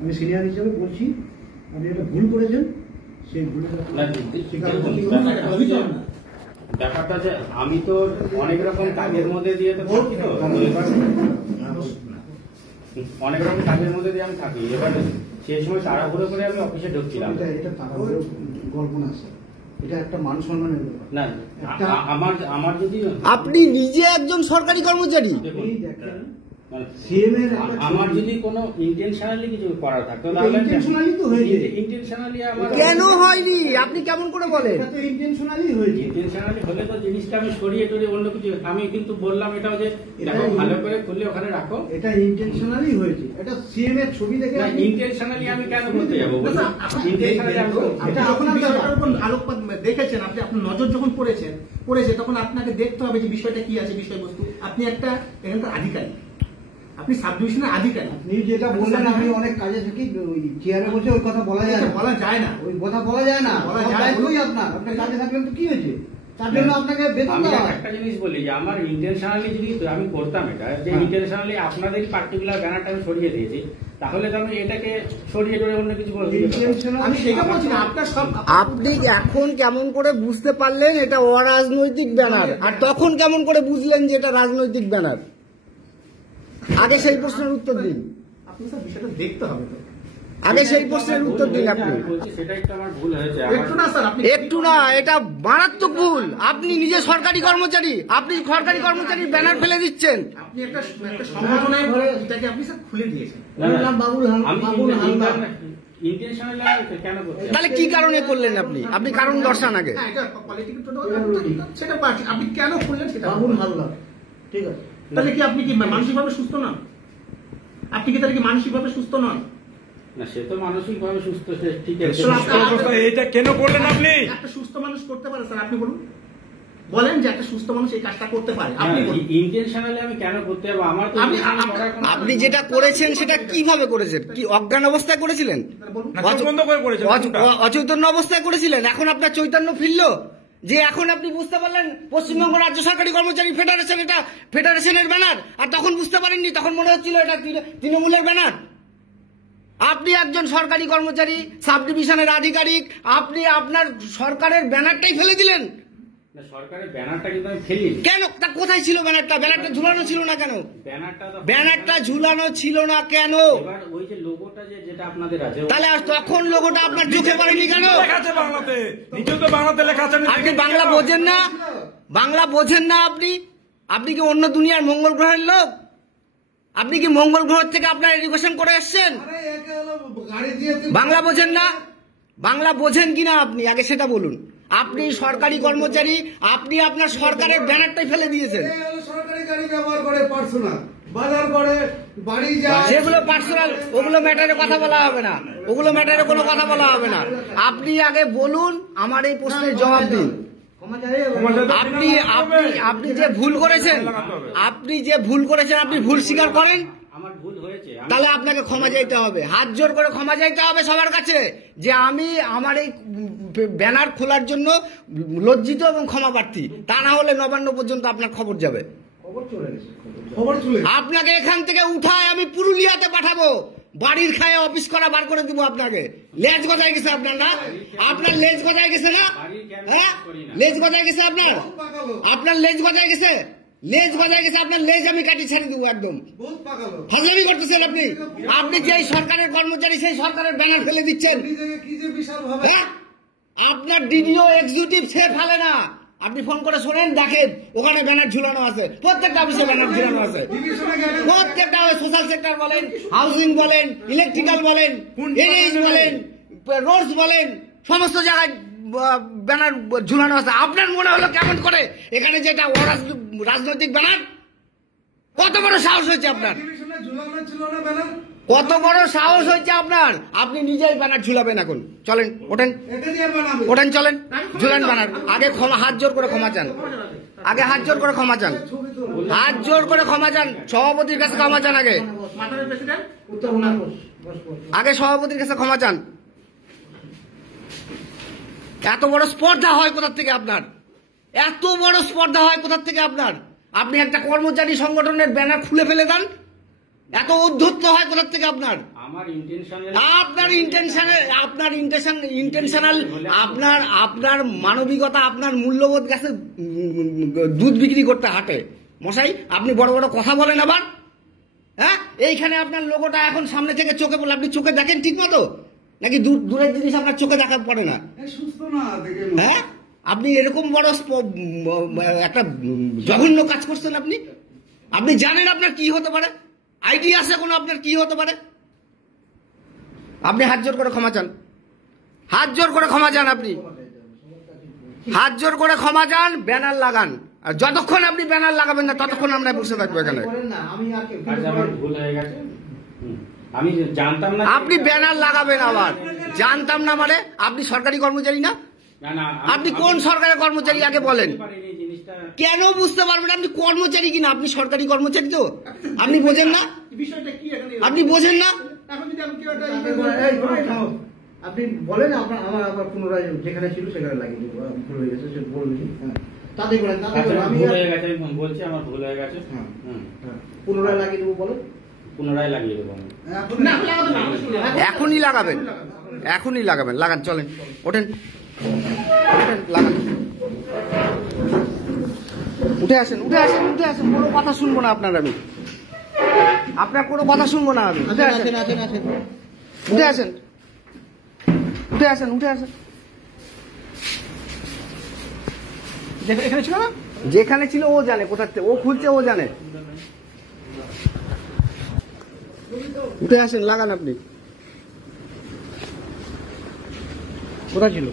আমি সিনিয়র হিসেবে বলছি আপনি একটা ভুল করেছেন, সেই ভুলটা ব্যাপারটা যে আমি তো অনেক রকম কাজের মধ্যে দিয়ে তো থাকি, তো অনেক রকম কাজের মধ্যে দিয়ে আমি থাকি। এবার সেই সময় তাড়াহুড়ো করে আমি অফিসে ঢুকছিলাম। এটা তাড়াহুড়ো গল্প না স্যার, এটা একটা মান সম্মানের ব্যাপার। না আমার যদি আপনি নিজে একজন সরকারি কর্মচারী, আমার যদি কোনো ইন্টেনশনালি কিছু করা থাকতো তাহলে ইন্টেনশনালি তো হয়েছে। ইন্টেনশনালি আমার কেন হয়নি আপনি কেমন করে বলেন? এটা তো ইন্টেনশনালি হয়েছে। ইন্টেনশনালি হলে তো জিনিসটা আমি সরিয়ে টরিয়ে অন্য কিছু, আমি কিন্তু বললাম এটাও যে দেখো ভালো করে খুলে ওখানে রাখো। এটা ইন্টেনশনালি হয়েছে, এটা সিএম এর ছবি দেখে। ইন্টেনশনালি আমি কেন করতে যাবো? এটা যখন বিষয়টার উপর আলোকপাত দেখেছেন, আপনি আপনার নজর যখন পড়েছে তখন আপনাকে দেখতে হবে যে বিষয়টা কি আছে, বিষয়বস্তু। আপনি একটা এখানকার আধিকারিক, আপনি সাব ডিভিশনের আধিকারিক। আপনি যেটা বললেন আমি অনেক কাজে থাকি, ওই চেয়ারে বসে ওই কথা বলা যায় না, বলা যায় না, ওই কথা বলা যায় না। বলা যায় দায়িত্বই আপনার, আপনি কাজে থাকলেন তো কি হয়েছে, তার জন্য আপনাকে বেতন আমি দেওয়া হয়। একটা জিনিস বলি যে আমার ইন্টেনশনালি যদি আমি করতাম এটা, যে ইন্টেনশনালি আপনাদের পার্টিকুলার ব্যানারটা আমি সরিয়ে দিয়েছি, তাহলে তো আমি এটাকে সরিয়ে টরিয়ে অন্য কিছু বলতে আমি সেটা বলছি না। আপনার সব আপনি এখন কেমন করে বুঝতে পারলেন এটা অরাজনৈতিক ব্যানার, আর তখন কেমন করে বুঝলেন যে এটা রাজনৈতিক ব্যানার? আগে সেই প্রশ্নের উত্তর দিন, আপনি স্যার বিষয়টা দেখতে হবে তো। আগে সেই প্রশ্নের উত্তর দিন আপনি। সেটা একটু আমার ভুল হয়েছে। একটু না স্যার, আপনি একটু না, এটা মারাত্মক ভুল। আপনি নিজে সরকারি কর্মচারী, আপনি সরকারি কর্মচারীর ব্যানার ফেলে দিচ্ছেন। আপনি একটা সংগঠনের ঘরে এটাকে আপনি স্যার খুলে দিয়েছেন। বাবুল হালদার ইন্টেনশনালি কেন করতে? তাহলে কি কারণে করলেন আপনি? আপনি কারণ দর্শান আগে। হ্যাঁ, এটা পলিটিক্যাল সেটা পার্টি, আপনি কেন করলেন সেটা বাবুল হালদার, ঠিক আছে। তাহলে কি আপনি কি মানসিকভাবে সুস্থ নন? আপনি কি তাহলে কি মানসিকভাবে সুস্থ নন? না, সে তো মানসিকভাবে সুস্থ, ঠিক আছে। এটা কেন করলেন আপনি? একটা সুস্থ মানুষ করতে পারে স্যার, আপনি বলুন, বলেন যে একটা সুস্থ মানুষ এই কাজটা করতে পারে। আপনি ইন্টেনশনালি আমি কেন করতে যাবো? আমার তো আপনি যেটা করেছেন সেটা কিভাবে করেছেন? কি অজ্ঞান অবস্থায় করেছিলেন? বন্ধ করে করেছেন, অচৈতন্য অবস্থায় করেছিলেন? এখন আপনার চৈতন্য ফিরলো যে এখন আপনি বুঝতে পারলেন পশ্চিমবঙ্গ রাজ্য সরকারি কর্মচারী ফেডারেশন, এটা ফেডারেশনের ব্যানার, আর তখন বুঝতে পারেননি, তখন মনে হচ্ছিল এটা তৃণমূলের ব্যানার। আপনি একজন সরকারি কর্মচারী, সাব ডিভিশনের আধিকারিক, আপনি আপনার সরকারের ব্যানারটাই ফেলে দিলেন। সরকারের ব্যানারটা কিন্তু আমি ফেলি কেন? তা কোথায় ছিল ব্যানারটা? ব্যানারটা ঝুলানো ছিল না কেন? ব্যানারটা ঝুলানো ছিল না কেন? এবার ওই যে লোগোটা যেটা আপনাদের আছে, তাহলে তখন লোগোটা আপনার চোখে পড়েনি কেন? লেখা আছে বাংলাতে, নিচেও তো বাংলাতে লেখা আছে। আপনি বাংলা বোঝেন না? বাংলা বোঝেন না আপনি? আপনি কি অন্য দুনিয়ার মঙ্গল গ্রহের লোক? আপনি কি মঙ্গল গ্রহ থেকে আপনার এডুকেশন করে এসছেন? বাংলা বোঝেন না? বাংলা বোঝেন কিনা আপনি আগে সেটা বলুন। আপনি সরকারি কর্মচারী, আপনি আপনার সরকারের ব্যানারটাই ফেলে দিয়েছেন। সরকারি গাড়ি ব্যবহার করে, পার্সোনাল বাজার করে, বাড়ি যায়, যেগুলো পার্সোনাল ওগুলো ম্যাটারে কথা বলা হবে না, ওগুলো ম্যাটারে কোনো কথা বলা হবে না। আপনি আগে বলুন, আমার এই প্রশ্নের জবাব দিন। আপনি আপনি আপনি যে ভুল করেছেন, আপনি ভুল স্বীকার করেন। আমার ভুল হয়েছে, তাহলে আপনাকে ক্ষমা চাইতে হবে, হাত জোর করে ক্ষমা চাইতে হবে সবার কাছে, যে আমি আমার এই ব্যানার খোলার জন্য লজ্জিত এবং ক্ষমা প্রার্থী। তা না হলে নবান্ন পর্যন্ত আপনার খবর যাবে। আপনাকে এখান থেকে উঠায় আমি পুরুলিয়াতে পাঠাবো, বাড়ির খায়ে অফিস করা বার করে দিব আপনাকে। লেজ গজায় গেছে আপনার, না? আপনার লেজ গজায় গেছে না? হ্যাঁ, লেজ গজায় গেছে আপনার, আপনার লেজ গজায় গেছে, লেজ গজায় গেছে আপনার লেজ আমি কাটি ছেড়ে দিব একদম। ফাজলামি করতেছেন আপনি। আপনি যেই সরকারের কর্মচারী সেই সরকারের ব্যানার ফেলে দিচ্ছেন। হ্যাঁ, আপনার ডিডিও এক্সিকিউটিভ সে ফেলে না, আপনি ফোন করে শোনেন, দেখেন ওখানে ব্যানার ঝুলানো আছে, প্রত্যেকটা অফিসে ব্যানার ঝুলানো আছে, প্রত্যেকটা সোশ্যাল সেক্টর বলেন, হাউজিং বলেন, ইলেকট্রিক্যাল বলেন, এনএইচ বলেন, রোডস বলেন, সমস্ত জায়গায় ব্যানার ঝুলানো আছে। আপনার মনে হলো কেমন করে এখানে যেটা রাজনৈতিক ব্যানার? কত বড় সাহস হয়েছে আপনার? কত বড় সাহস হয়েছে আপনার? আপনি নিজেই ব্যানার ঝুলাবেন এখন। চলেন, ওঠেন, ওঠেন, চলেন, ঝুলান ব্যানার। আগে ক্ষমা, হাত জোর করে ক্ষমা চান, আগে হাত জোর করে ক্ষমা চান, হাত জোর করে ক্ষমা চান, সভাপতির কাছে ক্ষমা চান, আগে সভাপতির কাছে ক্ষমা চান। এত বড় স্পর্ধা হয় কোথা থেকে আপনার? এত বড় স্পর্ধা হয় কোথা থেকে আপনার? আপনি একটা কর্মচারী সংগঠনের ব্যানার খুলে ফেলে দেন, এত উদ্ধত্ত হয় কোথা থেকে আপনার? আমার ইন্টেনশন ইন্টেনশনাল আপনার মানবিকতা, আপনার মূল্যবোধ গেছে দুধ বিক্রি করতে হাটে। মশাই, আপনি বড় বড় কথা বলেন আবার। হ্যাঁ, এইখানে আপনার লোগোটা এখন সামনে থেকে চোখে পড়লে আপনি চোখে দেখেন ঠিক মতো, নাকি দূরের জিনিস আপনার চোখে দেখা পড়ে না? সুস্থ না দেখে হ্যাঁ, আপনি এরকম বড় একটা জঘন্য কাজ করছেন। আপনি জানেন আপনার কি হতে পারে? আইডিয়া আছে কোনো আপনার কি হতে পারে? আপনি হাত জোর করে ক্ষমা চান, হাত জোর করে ক্ষমা চান, আপনি হাত জোর করে ক্ষমা চান, ব্যানার লাগান। আর যতক্ষণ আপনি ব্যানার লাগাবেন না ততক্ষণ আমরা বসে থাকবো এখানে। আমার ভুল হয়ে গেছে। আমি জানতাম না আপনি ব্যানার লাগাবেন আবার, জানতাম না মানে? আপনি সরকারি কর্মচারী না? না, আপনি কোন সরকারের কর্মচারী আগে বলেন? এই জিনিসটা কেন বুঝতে পারবেন আপনি কর্মচারী কিনা? আপনি সরকারি কর্মচারী তো, আপনি বোঝেন না? বিষয়টা কি এখানে? আপনি বোঝেন না? এখন যদি আমি কেউ একটা আপনি বলেন, আমার পুনরায় যেখানে ছিল সেখানে লাগিয়ে দেবো। ভুল হয়ে গেছে সে বলবেন, তাতে করেন, আমি ভুল হয়ে গেছে, আমি বলছি আমার ভুল হয়ে গেছে। পুনরায় লাগিয়ে দেবো বলেন। পুনরায় লাগিয়ে দেবো আমি। এখনই লাগাবেন, এখনই লাগাবেন। লাগান, চলেন, ওঠেন, লাগান, উঠে আসেন, উঠে আসেন, উঠে আসেন। কোনো কথা শুনবো না আপনার, আমি আপনার কোনো কথা শুনবো না আমি। উঠে আসেন, উঠে আসেন, উঠে আসেন, উঠে আসেন। এখানে ছিল না? যেখানে ছিল ও জানে, কোথা থেকে ও খুলছে ও জানে। উঠে আসেন, লাগান। আপনি কোথায় ছিল?